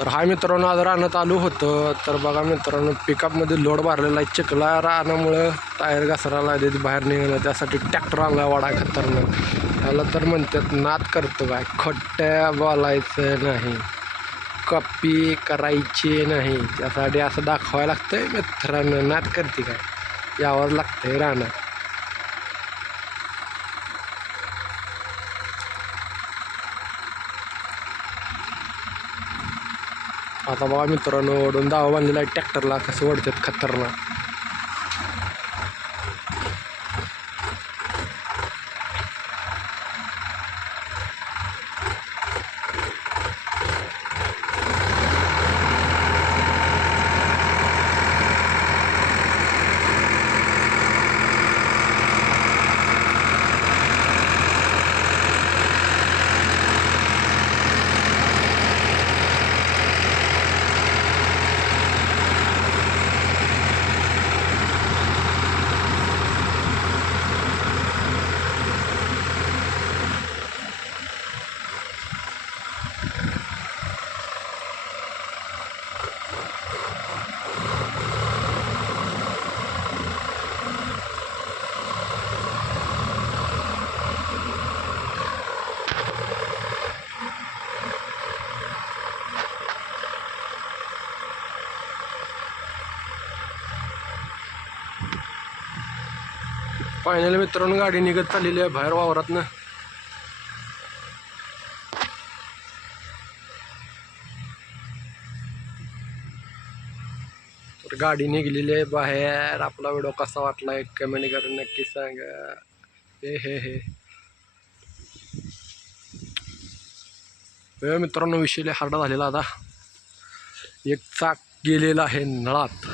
तर हा मित्रांनो आज रानात आलो होतं. तर बघा मित्रांनो पिकअपमध्ये लोड भरलेला आहे. चिखला रानामुळं टायर घसरायला आले बाहेर निघालं. त्यासाठी ट्रॅक्टर आणला वाडा खतरनाक. त्याला तर म्हणतात नाद करतो काय? खोट्या बोलायचं नाही. कॉपी करायची नाही. त्यासाठी असं दाखवायला लागतं मित्रांनो. नाद करते काय? यावर लागतंय रानात. आता बघा मित्रांनो ओढून दावा बांधलेला आहे. ट्रॅक्टरला कसं ओढतात खतरनाक. फायनल मित्रांनो गाडी निघत चाललेली आहे बाहेर वावरात ना तर गाडी निघलेली आहे बाहेर. आपला व्हिडिओ कसा वाटला एक कमेंट करून नक्की सांगा. हे हे हे. मित्रांनो विषय हार्ड झालेला आता. एक चाक गेलेला आहे नळात.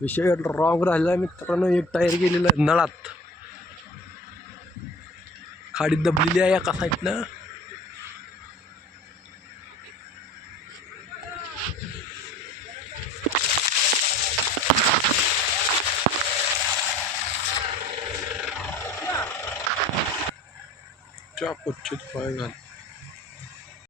विषय रॉंग राहिला मित्रांनो एक टायर गेलेला आहे नळात खाडीत दबलेली आहे एका साईडनं त्या पुच्छित पाय घाल